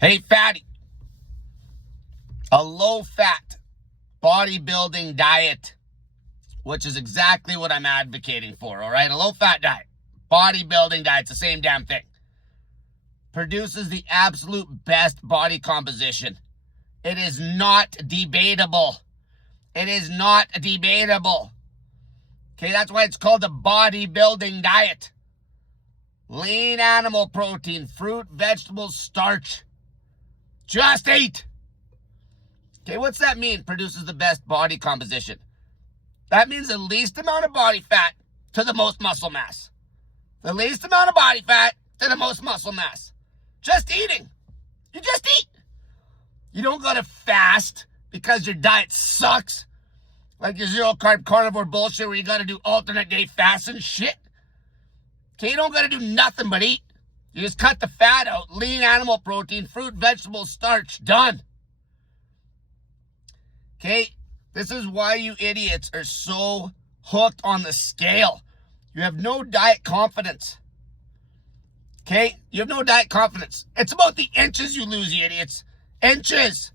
Hey, fatty, a low-fat bodybuilding diet, which is exactly what I'm advocating for, all right? A low-fat diet, bodybuilding diet, it's the same damn thing. Produces the absolute best body composition. It is not debatable. It is not debatable. Okay, that's why it's called the bodybuilding diet. Lean animal protein, fruit, vegetables, starch. Just eat. Okay, what's that mean? Produces the best body composition. That means the least amount of body fat to the most muscle mass. The least amount of body fat to the most muscle mass. Just eating. You just eat. You don't gotta fast because your diet sucks. Like your zero-carb carnivore bullshit where you gotta do alternate day fasts and shit. Okay, you don't gotta do nothing but eat. You just cut the fat out, lean animal protein, fruit, vegetables, starch, done. Okay, this is why you idiots are so hooked on the scale. You have no diet confidence. Okay, you have no diet confidence. It's about the inches you lose, you idiots. Inches.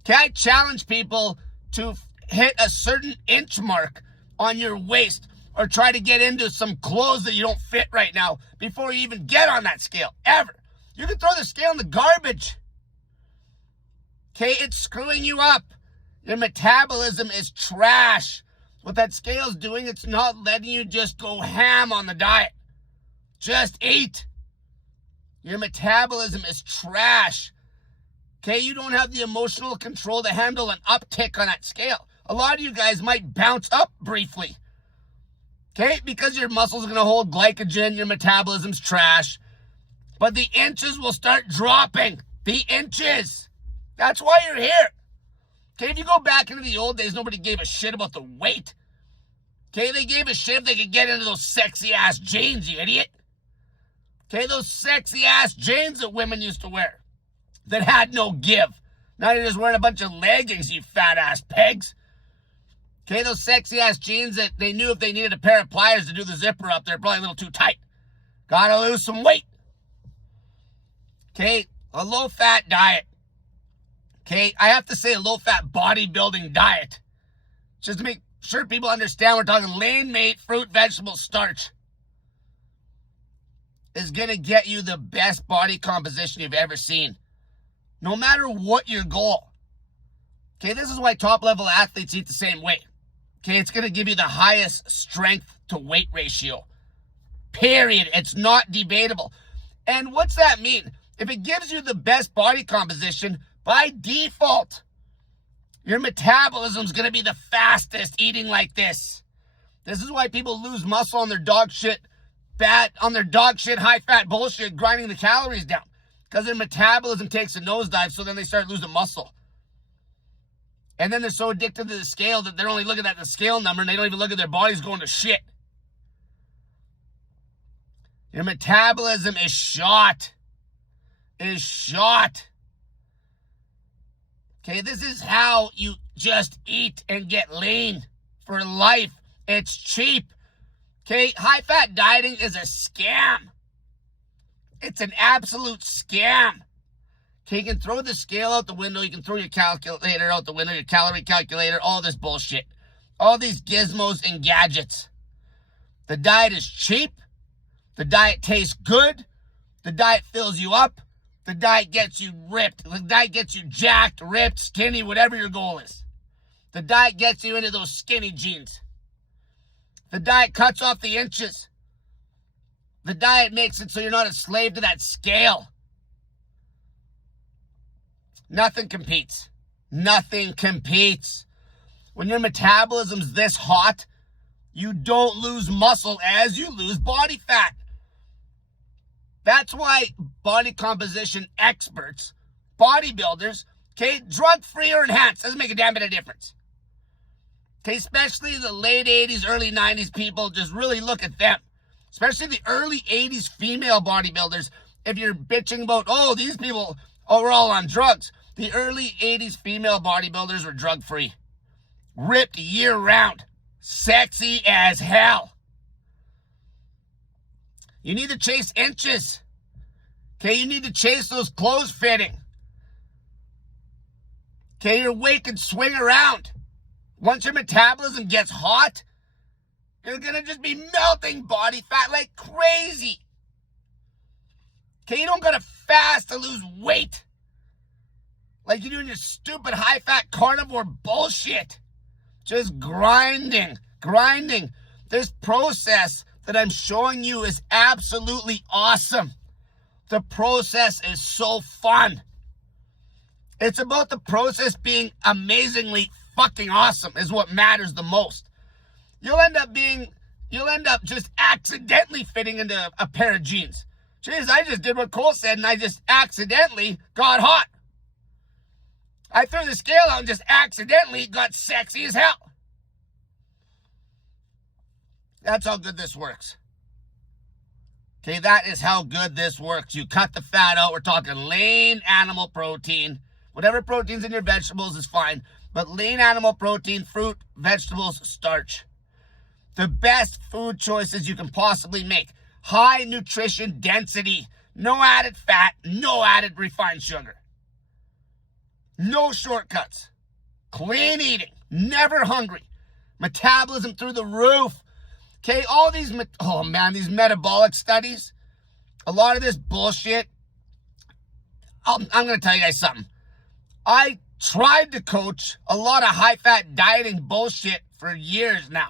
Okay, I challenge people to hit a certain inch mark on your waist or try to get into some clothes that you don't fit right now before you even get on that scale, ever. You can throw the scale in the garbage. Okay, it's screwing you up. Your metabolism is trash. What that scale's doing, it's not letting you just go ham on the diet. Just eat. Your metabolism is trash. Okay, you don't have the emotional control to handle an uptick on that scale. A lot of you guys might bounce up briefly. Okay, because your muscles are going to hold glycogen, your metabolism's trash. But the inches will start dropping. The inches. That's why you're here. Okay, if you go back into the old days, nobody gave a shit about the weight. Okay, they gave a shit if they could get into those sexy-ass jeans, you idiot. Okay, those sexy-ass jeans that women used to wear that had no give. Now you're just wearing a bunch of leggings, you fat-ass pegs. Okay, those sexy-ass jeans that they knew if they needed a pair of pliers to do the zipper up, they're probably a little too tight. Gotta lose some weight. Okay, a low-fat diet. Okay, I have to say a low-fat bodybuilding diet. Just to make sure people understand we're talking lean meat, fruit, vegetables, starch. Is going to get you the best body composition you've ever seen. No matter what your goal. Okay, this is why top-level athletes eat the same way. Okay, it's going to give you the highest strength to weight ratio. Period. It's not debatable. And what's that mean? If it gives you the best body composition, by default, your metabolism's going to be the fastest eating like this. This is why people lose muscle on their dog shit, high-fat bullshit, grinding the calories down. Because their metabolism takes a nosedive, so then they start losing muscle. And then they're so addicted to the scale that they're only looking at the scale number and they don't even look at their bodies going to shit. Your metabolism is shot. Is shot. Okay, this is how you just eat and get lean for life. It's cheap. Okay, high-fat dieting is a scam. It's an absolute scam. Okay, you can throw the scale out the window. You can throw your calculator out the window, your calorie calculator, all this bullshit. All these gizmos and gadgets. The diet is cheap. The diet tastes good. The diet fills you up. The diet gets you ripped. The diet gets you jacked, ripped, skinny, whatever your goal is. The diet gets you into those skinny jeans. The diet cuts off the inches. The diet makes it so you're not a slave to that scale. Nothing competes. Nothing competes. When your metabolism's this hot, you don't lose muscle as you lose body fat. That's why body composition experts, bodybuilders, okay, drug-free or enhanced, doesn't make a damn bit of difference. Okay, especially the late 80s, early 90s people, just really look at them. Especially the early 80s female bodybuilders. If you're bitching about, oh, these people were all on drugs. The early 80s female bodybuilders were drug-free. Ripped year-round. Sexy as hell. You need to chase inches. Okay, you need to chase those clothes fitting. Okay, your weight can swing around. Once your metabolism gets hot, you're going to just be melting body fat like crazy. Okay, you don't got to fast to lose weight like you do in your stupid high-fat carnivore bullshit. Just grinding. This process that I'm showing you is absolutely awesome. The process is so fun. It's about the process being amazingly fucking awesome is what matters the most. You'll end up just accidentally fitting into a pair of jeans. Jeez, I just did what Cole said and I just accidentally got hot. I threw the scale out and just accidentally got sexy as hell. That's how good this works. Okay, that is how good this works. You cut the fat out. We're talking lean animal protein. Whatever protein's in your vegetables is fine. But lean animal protein, fruit, vegetables, starch. The best food choices you can possibly make. High nutrition density. No added fat. No added refined sugar. No shortcuts. Clean eating. Never hungry. Metabolism through the roof. Okay, all these, these metabolic studies. A lot of this bullshit. I'm going to tell you guys something. I tried to coach a lot of high-fat dieting bullshit for years now.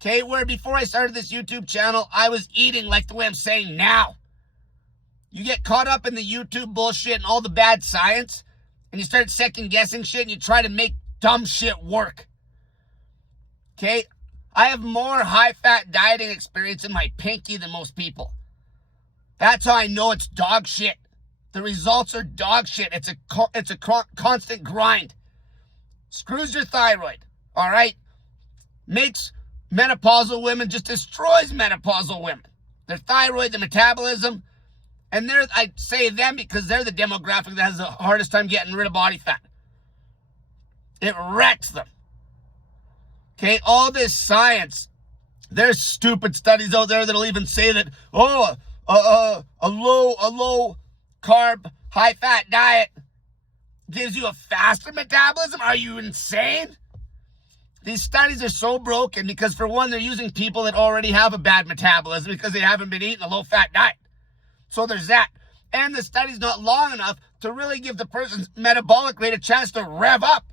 Okay, where before I started this YouTube channel, I was eating like the way I'm saying now. You get caught up in the YouTube bullshit and all the bad science, and you start second-guessing shit, and you try to make dumb shit work. Okay, I have more high-fat dieting experience in my pinky than most people. That's how I know it's dog shit. The results are dog shit. It's a constant grind. Screws your thyroid, all right? Makes menopausal women, just destroys menopausal women. Their thyroid, their metabolism, and I say them because they're the demographic that has the hardest time getting rid of body fat. It wrecks them. Okay, all this science, there's stupid studies out there that'll even say that, a low carb, high fat diet gives you a faster metabolism. Are you insane? These studies are so broken because, for one, they're using people that already have a bad metabolism because they haven't been eating a low fat diet. So there's that. And the study's not long enough to really give the person's metabolic rate a chance to rev up.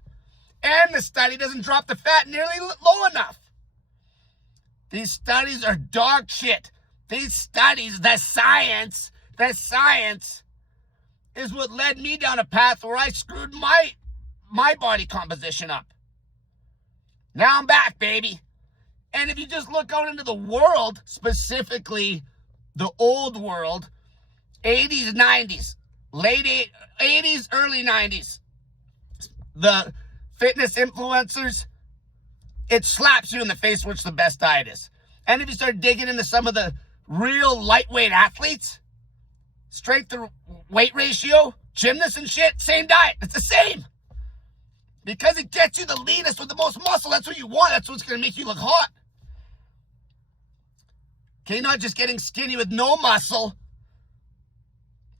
And the study doesn't drop the fat nearly low enough. These studies are dog shit. These studies, the science is what led me down a path where I screwed my body composition up. Now I'm back, baby. And if you just look out into the world, specifically the old world, 80s, 90s, late 80s, early 90s, the fitness influencers, it slaps you in the face which the best diet is. And if you start digging into some of the real lightweight athletes, strength to weight ratio, gymnasts and shit, same diet. It's the same. Because it gets you the leanest with the most muscle. That's what you want. That's what's going to make you look hot. Okay, not just getting skinny with no muscle.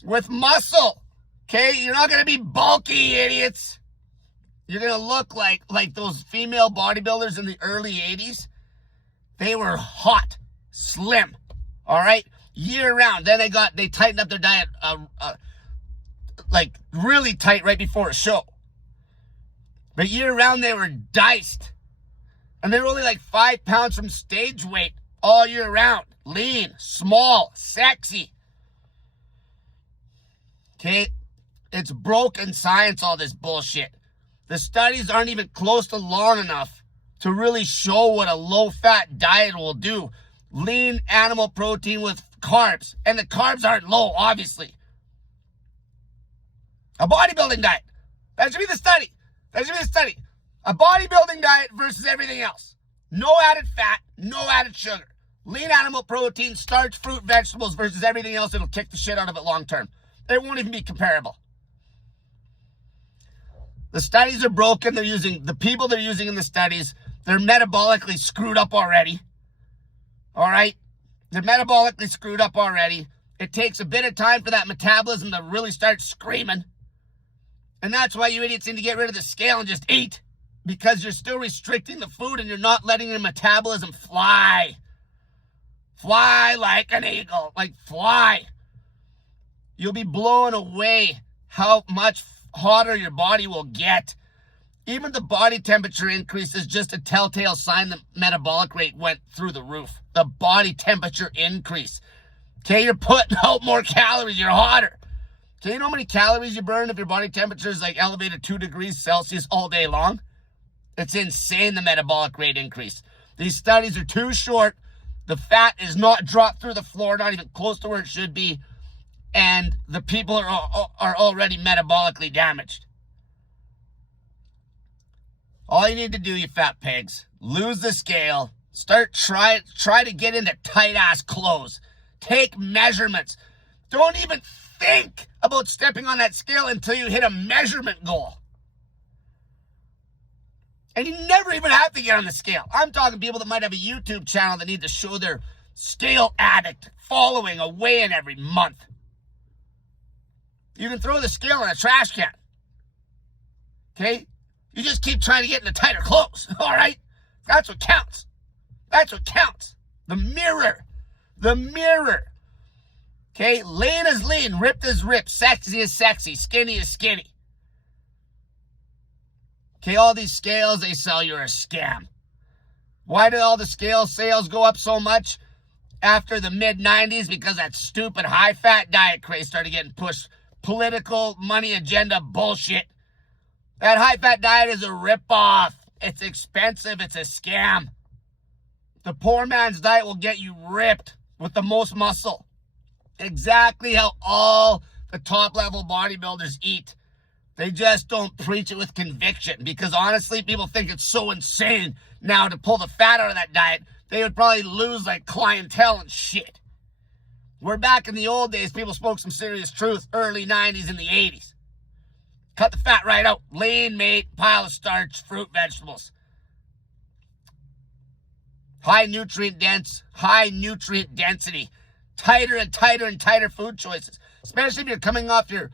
With muscle. Okay, you're not going to be bulky, idiots. You're going to look like those female bodybuilders in the early 80s. They were hot, slim, all right, year round. Then they tightened up their diet like really tight right before a show. But year round they were diced. And they were only like 5 pounds from stage weight all year round. Lean, small, sexy. Okay, it's broken science, all this bullshit. The studies aren't even close to long enough to really show what a low-fat diet will do. Lean animal protein with carbs. And the carbs aren't low, obviously. A bodybuilding diet. That should be the study. That should be the study. A bodybuilding diet versus everything else. No added fat, no added sugar. Lean animal protein, starch, fruit, vegetables versus everything else. It'll kick the shit out of it long term. It won't even be comparable. The studies are broken. The people they're using in the studies, they're metabolically screwed up already. All right? They're metabolically screwed up already. It takes a bit of time for that metabolism to really start screaming. And that's why you idiots need to get rid of the scale and just eat. Because you're still restricting the food and you're not letting your metabolism fly. Fly like an eagle. Like fly. You'll be blown away how much hotter your body will get. Even the body temperature increase is just a telltale sign that metabolic rate went through the roof. The body temperature increase. Okay, you're putting out more calories. You're hotter. Okay, you know how many calories you burn if your body temperature is like elevated 2 degrees Celsius all day long? It's insane, the metabolic rate increase. These studies are too short. The fat is not dropped through the floor, not even close to where it should be. And the people are already metabolically damaged. All you need to do, you fat pigs, lose the scale. Try to get into tight-ass clothes. Take measurements. Don't even think about stepping on that scale until you hit a measurement goal. And you never even have to get on the scale. I'm talking people that might have a YouTube channel that need to show their scale addict following a weigh-in every month. You can throw the scale in a trash can. Okay? You just keep trying to get into tighter clothes. All right? That's what counts. That's what counts. The mirror. The mirror. Okay? Lean is lean. Ripped is ripped. Sexy is sexy. Skinny is skinny. Okay, all these scales they sell you are a scam. Why did all the scale sales go up so much after the mid-90s? Because that stupid high-fat diet craze started getting pushed. Political, money agenda bullshit. That high-fat diet is a ripoff. It's expensive. It's a scam. The poor man's diet will get you ripped with the most muscle. Exactly how all the top-level bodybuilders eat. They just don't preach it with conviction because honestly, people think it's so insane now to pull the fat out of that diet. They would probably lose like clientele and shit. We're back in the old days. People spoke some serious truth. Early 90s and the 80s. Cut the fat right out. Lean meat, pile of starch, fruit, vegetables. High nutrient density. Tighter and tighter and tighter food choices. Especially if you're coming off your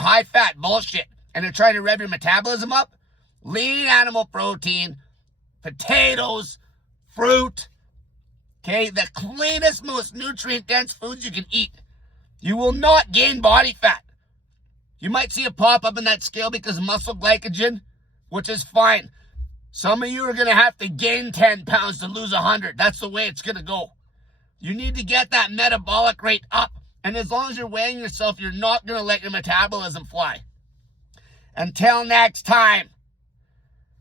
high fat bullshit and they're trying to rev your metabolism up. Lean animal protein, potatoes, fruit. Okay, the cleanest, most nutrient-dense foods you can eat. You will not gain body fat. You might see a pop-up in that scale because of muscle glycogen, which is fine. Some of you are going to have to gain 10 pounds to lose 100. That's the way it's going to go. You need to get that metabolic rate up. And as long as you're weighing yourself, you're not going to let your metabolism fly. Until next time,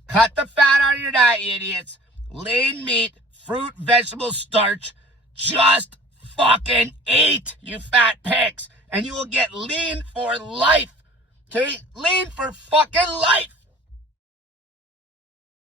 cut the fat out of your diet, you idiots. Lean meat, fruit, vegetables, starch. Just fucking eat, you fat pigs. And you will get lean for life. Okay? Lean for fucking life.